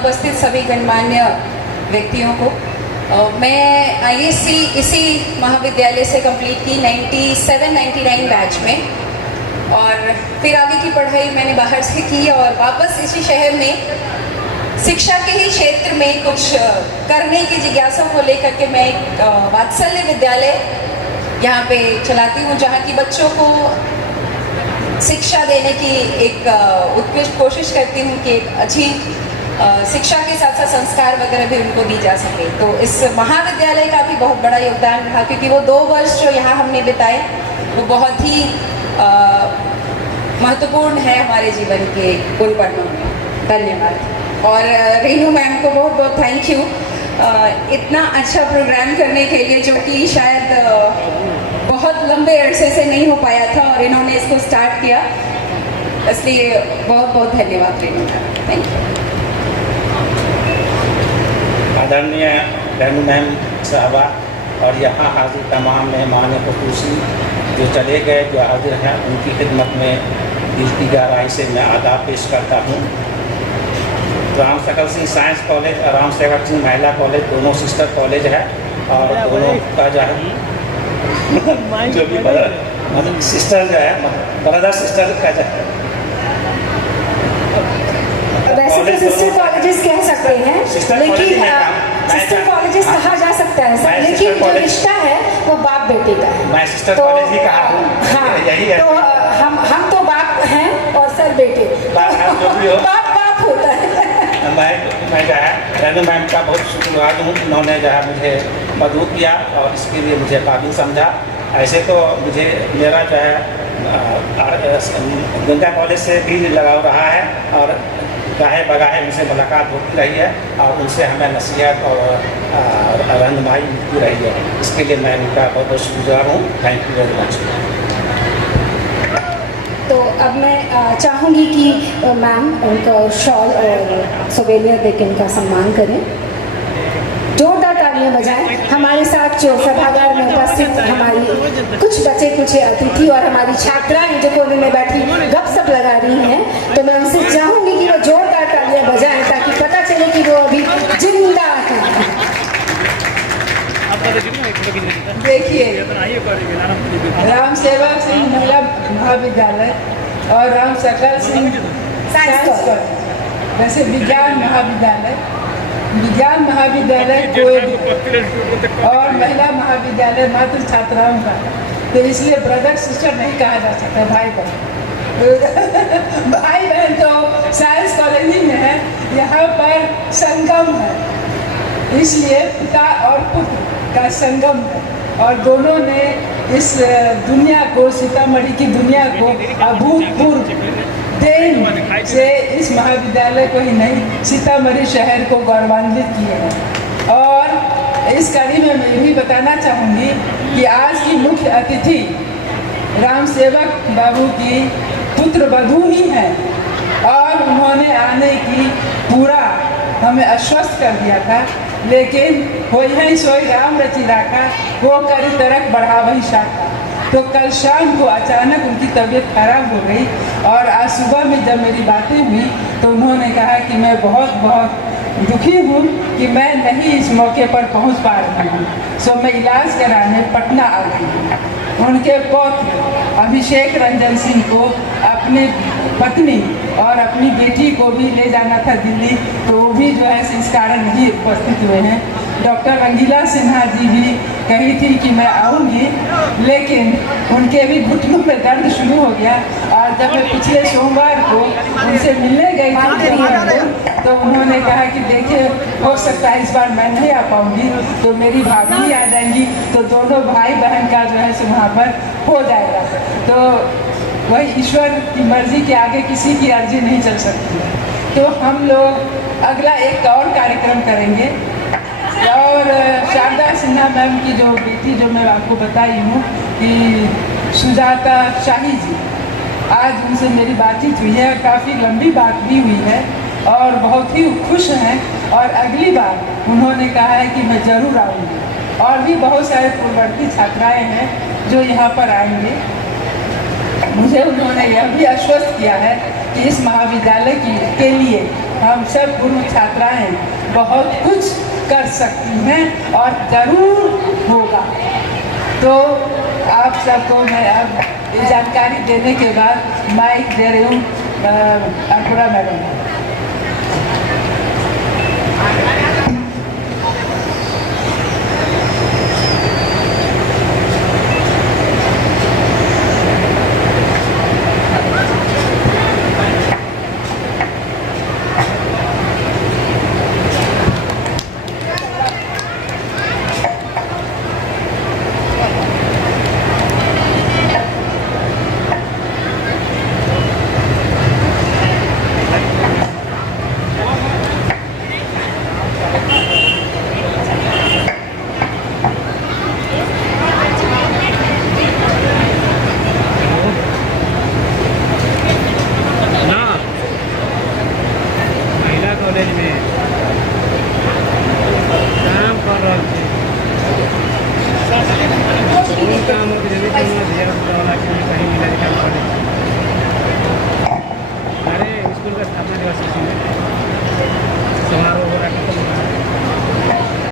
उपस्थित सभी गणमान्य व्यक्तियों को। मैं ISC इसी महाविद्यालय से कंप्लीट की 97-99 बैच में, और फिर आगे की पढ़ाई मैंने बाहर से की और वापस इसी शहर में शिक्षा के ही क्षेत्र में कुछ करने की जिज्ञासा को लेकर के मैं एक वात्सल्य विद्यालय यहाँ पे चलाती हूँ, जहाँ की बच्चों को शिक्षा देने की एक उत्कृष्ट कोशिश करती हूँ कि एक अच्छी शिक्षा के साथ साथ संस्कार वगैरह भी उनको दी जा सके। तो इस महाविद्यालय का भी बहुत बड़ा योगदान रहा, क्योंकि वो 2 वर्ष जो यहाँ हमने बिताए वो बहुत ही महत्वपूर्ण है हमारे जीवन के उन पन्नों में। धन्यवाद। और रेनू मैम को बहुत बहुत थैंक यू इतना अच्छा प्रोग्राम करने के लिए, जो कि शायद बहुत लंबे अरसे से नहीं हो पाया था और इन्होंने इसको स्टार्ट किया, इसलिए बहुत बहुत धन्यवाद रेनू मैम। Thank you. आदरणीय रेनू मैम साहबा और यहाँ हाजिर तमाम मेहमान खुसूसी जो चले गए, जो हाजिर हैं, उनकी खिदमत में दिल की गहराई से मैं आदाब पेश करता हूँ। राम सकल सिंह साइंस कॉलेज और राम सेवक सिंह महिला कॉलेज दोनों सिस्टर कॉलेज है, और दोनों का जो है जो भी मतलब सिस्टर जो है ब्रदर सिस्टर का जो है, वैसे तो सिस्टर कॉलेजेस कह सकते हैं, लेकिन सिस्टर कॉलेजेस कहा जा सकता है सर, लेकिन जो रिश्ता है वो बाप बेटे का है। मैं सिस्टर कॉलेज ही कहा हूँ। हाँ, यही है। तो हम तो बाप हैं और सर बेटे, जो भी हो बाप होता है। मैं जो है रेनू मैम का बहुत शुक्रगुजार हूँ, उन्होंने जो है मुझे मदद किया और इसके लिए मुझे काबिल समझा। ऐसे तो मुझे मेरा जो है गंगा कॉलेज से भी लगाव रहा है, और गाहे बगाहे उनसे मुलाकात होती रही है और उनसे हमें नसीहत और रहनुमाई मिलती रही है। इसके लिए मैं उनका बहुत बहुत शुक्रगुजार हूँ। Thank you very much. तो अब मैं चाहूँगी कि मैम उनका शॉल और सवेलियर देकर उनका सम्मान करें। जोरदार तालियां बजाएं। हमारे साथ जो सभागार में उपस्थित हमारी कुछ बचे कुछ अतिथि और हमारी छात्राएं जो कोने में बैठी गपशप लगा रही हैं, तो मैं उनसे चाहूँगी कि वो जोरदार तालियां बजाएं ताकि पता चले कि वो अभी जिंदा हैं। देखिए, राम सेवक सिंह महिला महाविद्यालय और राम सकल सिंह साइंस कॉलेज, वैसे विज्ञान महाविद्यालय कोएड और महिला महाविद्यालय मात्र छात्राओं का, तो इसलिए ब्रदर सिस्टर नहीं कहा जा सकता, भाई बहन। भाई बहन तो साइंस कॉलेज ही में है, यहाँ पर संगम है, इसलिए पिता और पुत्र का संगम है, और दोनों ने इस दुनिया को, सीतामढ़ी की दुनिया को अभूतपूर्व देन से इस महाविद्यालय को ही नहीं, सीतामढ़ी शहर को गौरवान्वित किए हैं। और इस कड़ी में मैं भी बताना चाहूँगी कि आज की मुख्य अतिथि राम सेवक बाबू की पुत्र वधू ही हैं, और उन्होंने आने की पूरा हमें आश्वस्त कर दिया था, लेकिन हो ही सोई राम रचि राखा, वो करी तरक बढ़ा वही शाखा। तो कल शाम को अचानक उनकी तबीयत खराब हो गई, और आज सुबह में जब मेरी बातें हुई तो उन्होंने कहा कि मैं बहुत बहुत दुखी हूँ कि मैं नहीं इस मौके पर पहुँच पा रही हूँ, सो मैं इलाज कराने पटना आ गई हूँ। उनके पौत्र अभिषेक रंजन सिंह को अपनी पत्नी और अपनी बेटी को भी ले जाना था दिल्ली, तो वो भी जो है इस कारण नहीं उपस्थित हुए हैं। डॉक्टर रंगीला सिन्हा जी भी कही थी कि मैं आऊँगी, लेकिन उनके भी घुटनों में दर्द शुरू हो गया, और जब मैं पिछले सोमवार को उनसे मिलने गई थी तो उन्होंने कहा कि देखिए, हो सकता है इस बार मैं नहीं आ पाऊँगी, तो मेरी भाभी आ जाएंगी, तो दोनों भाई बहन का जो है वहाँ पर हो जाएगा। तो वही ईश्वर की मर्जी के आगे किसी की अर्जी नहीं चल सकती। तो हम लोग अगला एक और कार्यक्रम करेंगे, और शारदा सिन्हा मैम की जो बेटी जो मैं आपको बताई हूँ कि सुजाता शाही जी, आज उनसे मेरी बातचीत हुई है, काफ़ी लंबी बात भी हुई है और बहुत ही खुश हैं, और अगली बार उन्होंने कहा है कि मैं ज़रूर आऊँगी। और भी बहुत सारे पूर्ववर्ती छात्राएँ हैं जो यहाँ पर आएंगे। मुझे उन्होंने यह भी आश्वस्त किया है कि इस महाविद्यालय के लिए हम सब पूर्व छात्राएं बहुत कुछ कर सकती हैं और ज़रूर होगा। तो आप सबको मैं अब ये जानकारी देने के बाद माइक दे रही हूँ अर्पुरा मैडम।